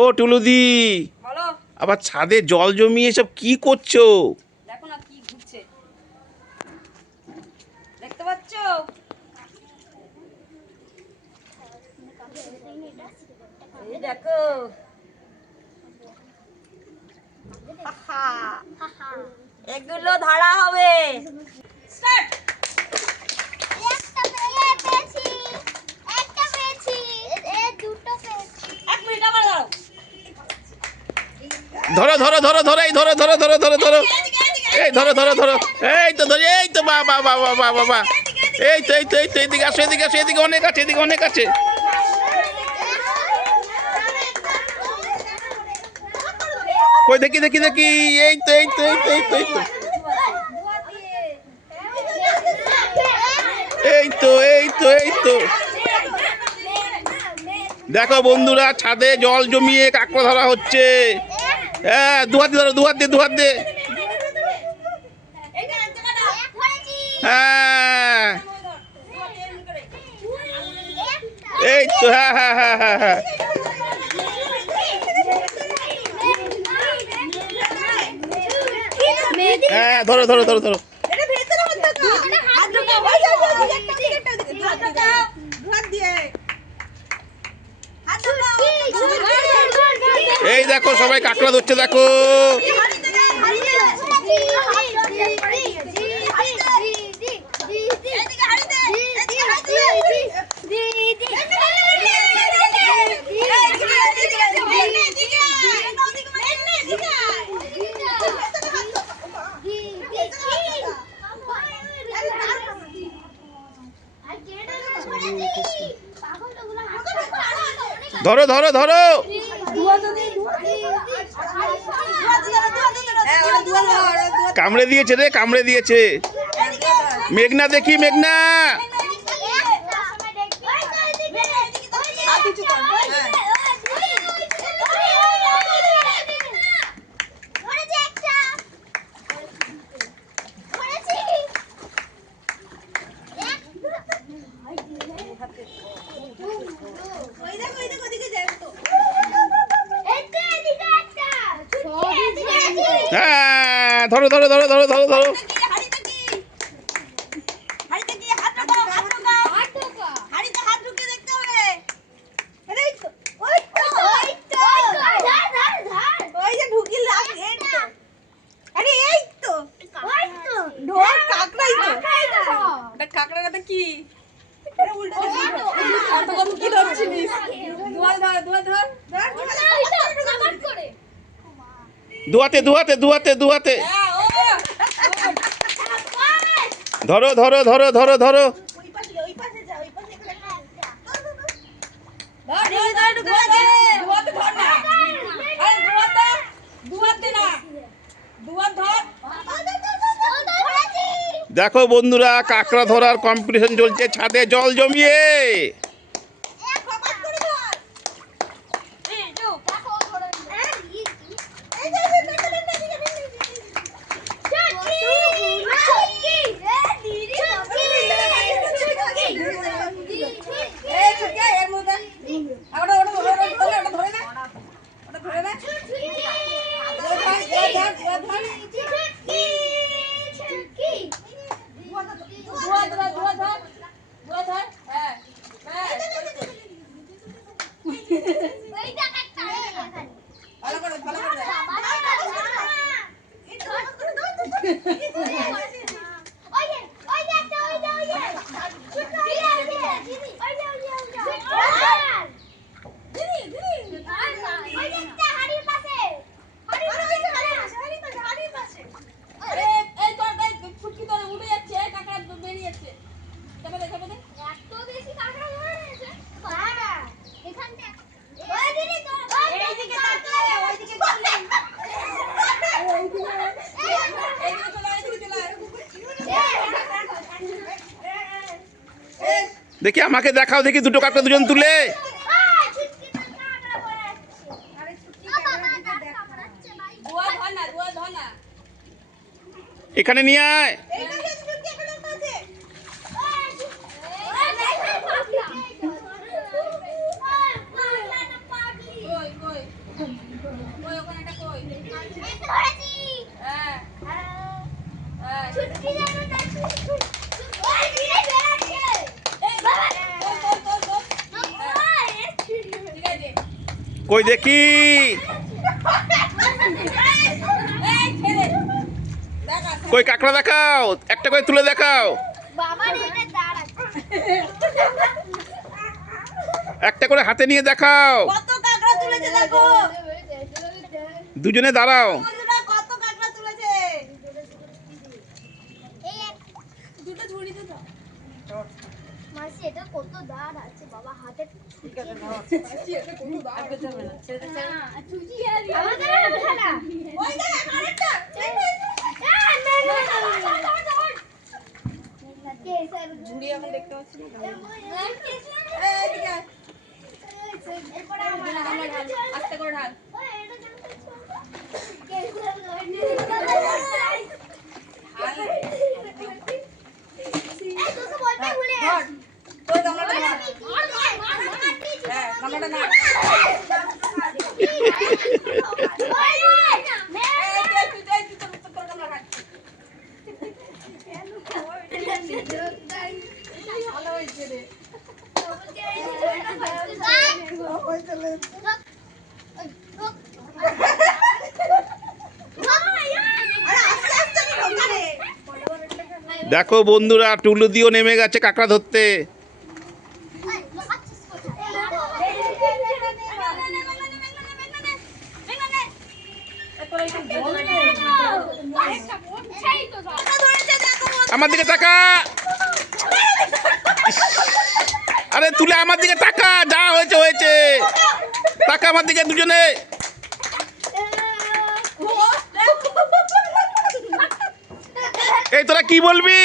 ও টুলুদি, বলো। আবার ছাদে জল জমিয়ে সব কি করছো? দেখো না কি ঘুরছে, দেখতে পাচ্ছ? এই দেখো, এগুলো ধরা হবে। স্টার্ট। এক মিনিট আমার দাও। ধরো ধরো ধরো ধরো, এই ধরো ধরো ধরো ধরো ধরো, এই ধরো ধরো ধরো, এই তো ধরো, এই তো বা বা বা বা বা বাবা, এই তো এই তো এই তো, এদিকে আসো, এদিকে আসো, এদিকে অনেক আছে, এদিকে অনেক আছে। কই দেখি দেখি দেখি, এই তো এই তো এই তো এই তো এই তো, এই তো এই তো এই তো। দেখো বন্ধুরা, ছাদে জল জমিয়ে কাঁকড়া ধরা হচ্ছে। হ্যাঁ, দুহাত দিয়ে ধরো, দুহাত দিয়ে, দুহাত দিয়ে। হ্যাঁ, এই তো, হ্যাঁ হ্যাঁ হ্যাঁ হ্যাঁ হ্যাঁ। হ্যাঁ, ধরো ধরো ধরো ধরো। এই দেখো, সবাই কাঁকড়া ধরছে, দেখো। ধরো ধরো ধরো, কামড়ে দিয়েছে রে, কামড়ে দিয়েছে। মেঘনা দেখি, মেঘনা। হ্যাঁ, ধরো ধরো ধরো ধরো ধরো ধরো। কাঁকড়াটা কি কি ধরছিলিস? দুহাতে দুহাতে দুহাতে দুহাতে, ধরো ধরো ধরো ধরো ধরো। দেখো বন্ধুরা, কাঁকড়া ধরার কম্পিটিশন চলছে ছাদে জল জমিয়ে। দেখি, আমাকে দেখাও দেখি দুটো কাঁকড়া দুজন তুলে। এখানে নিয়ে আয়। কই ওখানে একটা কই ধরেছি হ্যাঁ হ্যাঁ ছুটকি জানো না ওই ধীরে বেরাচ্ছে এই বাবা কই কই কই ঠিক আছে কই দেখি। এই ছেড়ে দেখা কই কাঁকড়া দেখাও, একটা করে তুলে দেখাও, বাবা এটা দাঁড়াচ্ছে একটা করে হাতে নিয়ে দেখাও, কত কাঁকড়া তুলেছে দেখো দুজনে দাঁড়াও। বন্ধুরা কত কাঁকড়া তুলেছে এই দুটো ঝুড়িতে দাও মাসি এটা কত দাঁড় আছে বাবা হাতে ঠিক আছে আগে যাবে না ছেড়ে ছেড়ে চুজি আর আমাদের ঠালা ওই দেখ আরেকটা ঝুড়ি এখন দেখতে পাচ্ছি না এই ঠিক আছে আস্তে করে ঢাল ধর তোর গামলাটা ধর হ্যাঁ গামলাটা না এই তুই তোর গামলা রাখ ভালো হয়েছে রে আরে আস্তে আস্তে নি ঢোকা রে দেখো বন্ধুরা, টুলু দিও নেমে গেছে কাঁকড়া ধরতে। আমার দিকে তাকা। ইস, আরে তুলে আমার দিকে তাকা, যা হয়েছে হয়েছে, তাকা আমার দিকে দুজনে। এই তোরা কি বলবি?